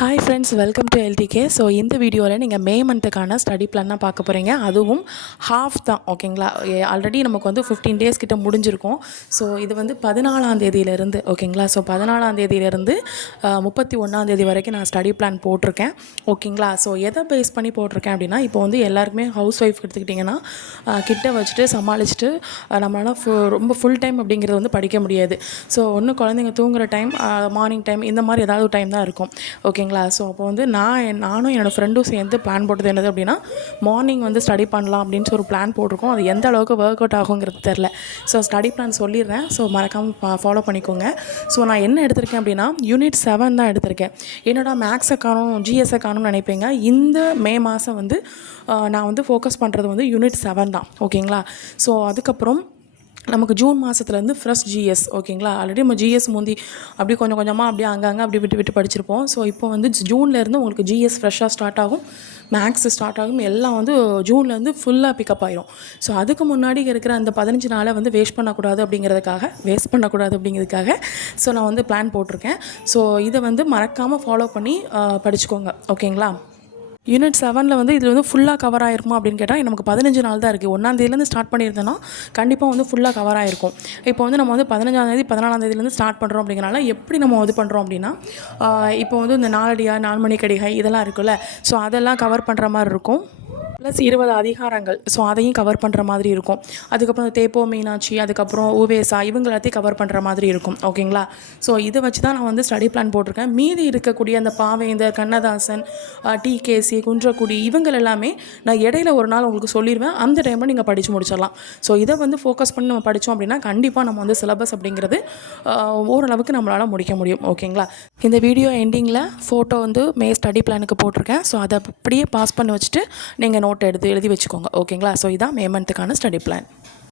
Hi friends, welcome to LDK. So இந்த வீடியோவில் நீங்கள் மே மந்த்துக்கான ஸ்டடி பிளான் தான் பார்க்க போகிறீங்க. அதுவும் ஹாஃப் தான், ஓகேங்களா. ஆல்ரெடி நமக்கு வந்து 15 டேஸ் கிட்ட முடிஞ்சிருக்கும். ஸோ இது வந்து 14ஆம் தேதியிலேருந்து, ஓகேங்களா. ஸோ 14ஆம் தேதியிலேருந்து 31ஆம் தேதி வரைக்கும் நான் ஸ்டடி பிளான் போட்டிருக்கேன், ஓகேங்களா. ஸோ எதை பேஸ் பண்ணி போட்டிருக்கேன் அப்படின்னா, இப்போ வந்து எல்லாருக்குமே ஹவுஸ் ஒய்ஃப் எடுத்துக்கிட்டிங்கன்னா கிட்ட வச்சுட்டு சமாளிச்சுட்டு நம்மளால் ரொம்ப ஃபுல் டைம் அப்படிங்கிறது வந்து படிக்க முடியாது. ஸோ ஒன்று குழந்தைங்க தூங்குகிற டைம், மார்னிங் டைம், இந்த மாதிரி ஏதாவது ஒரு டைம் தான் இருக்கும், ஓகேங்களா. ஸோ அப்போ வந்து நானும் என்னோடய ஃப்ரெண்டும் சேர்ந்து பிளான் போட்டது என்னது அப்படின்னா, மார்னிங் வந்து ஸ்டடி பண்ணலாம் அப்படின்னு ஒரு பிளான் போட்டிருக்கோம். அது எந்த அளவுக்கு ஒர்க் அவுட் ஆகுங்கிறது தெரில. ஸோ ஸ்டடி பிளான் சொல்லிடுறேன், ஸோ மறக்காமல் ஃபாலோ பண்ணிக்கோங்க. ஸோ நான் என்ன எடுத்திருக்கேன் அப்படின்னா, யூனிட் 7 தான் எடுத்திருக்கேன். என்னோட மேக்ஸை காணும், ஜிஎஸ்ஸை காணும்னு நினைப்பீங்க. இந்த மே மாதம் வந்து நான் வந்து ஃபோக்கஸ் பண்ணுறது வந்து யூனிட் 7 தான், ஓகேங்களா. ஸோ அதுக்கப்புறம் நமக்கு ஜூன் மாதத்துலேருந்து ஃப்ரெஷ் ஜிஎஸ், ஓகேங்களா. ஆல்ரெடி நம்ம ஜிஎஸ் முந்தி அப்படி கொஞ்சம் கொஞ்சமாக அப்படியே அங்கங்கே அப்படி விட்டு விட்டு படிச்சிருப்போம். ஸோ இப்போ வந்து ஜூன்லேருந்து உங்களுக்கு ஜிஎஸ் ஃப்ரெஷ்ஷாக ஸ்டார்ட் ஆகும், மேக்ஸ் ஸ்டார்ட் ஆகும். எல்லாம் வந்து ஜூன்லேருந்து ஃபுல்லாக பிக்கப் ஆயிரும். ஸோ அதுக்கு முன்னாடி இருக்கிற அந்த 15 நாளை வந்து வேஸ்ட் பண்ணக்கூடாது அப்படிங்கிறதுக்காக ஸோ நான் வந்து பிளான் போட்டிருக்கேன். ஸோ இதை வந்து மறக்காமல் ஃபாலோ பண்ணி படிச்சுக்கோங்க, ஓகேங்களா. யூனிட் 7 வந்து இதில் வந்து ஃபுல்லாக கவர் ஆகிருக்குமா அப்படின்னு கேட்டால் நமக்கு 15 நாள் தான் இருக்குது. 1ஆம் தேதியிலேருந்து ஸ்டார்ட் பண்ணியிருந்தோன்னா கண்டிப்பாக வந்து ஃபுல்லாக கவர் ஆகிருக்கும். இப்போ வந்து நம்ம வந்து 15ஆம் தேதி 14ஆம் தேதியிலேருந்து ஸ்டார்ட் பண்ணுறோம் அப்படிங்கிறனால எப்படி நம்ம இது பண்ணுறோம் அப்படின்னா, இப்போ வந்து இந்த நாலடியா 4 மணிக்கடிகை இதெல்லாம் இருக்குல்ல, ஸோ அதெல்லாம் கவர் பண்ணுற மாதிரி இருக்கும். ப்ளஸ் 20 அதிகாரங்கள், ஸோ அதையும் கவர் பண்ணுற மாதிரி இருக்கும். அதுக்கப்புறம் தேப்போ மீனாட்சி, அதுக்கப்புறம் உவேசா, இவங்க எல்லாத்தையும் கவர் பண்ணுற மாதிரி இருக்கும், ஓகேங்களா. ஸோ இதை வச்சு தான் நான் வந்து ஸ்டடி பிளான் போட்டிருக்கேன். மீதி இருக்கக்கூடிய அந்த பாவேந்தர், கண்ணதாசன், டிகேசி, குன்றக்குடி இவங்க எல்லாமே நான் இடையில ஒரு நாள் உங்களுக்கு சொல்லிடுவேன். அந்த டைமில் நீங்கள் படித்து முடிச்சிடலாம். ஸோ இதை வந்து ஃபோக்கஸ் பண்ணி நம்ம படித்தோம் அப்படின்னா கண்டிப்பாக நம்ம வந்து சிலபஸ் அப்படிங்கிறது ஓரளவுக்கு நம்மளால் முடிக்க முடியும், ஓகேங்களா. இந்த வீடியோ எண்டிங்கில் ஃபோட்டோ வந்து மே ஸ்டடி பிளானுக்கு போட்டிருக்கேன். ஸோ அதை அப்படியே பாஸ் பண்ணி வச்சுட்டு நீங்கள் நோட் எடுத்து எழுதி வச்சுக்கோங்க, ஓகேங்களா. ஸோ இதான் மே மந்த்துக்கான ஸ்டடி பிளான்.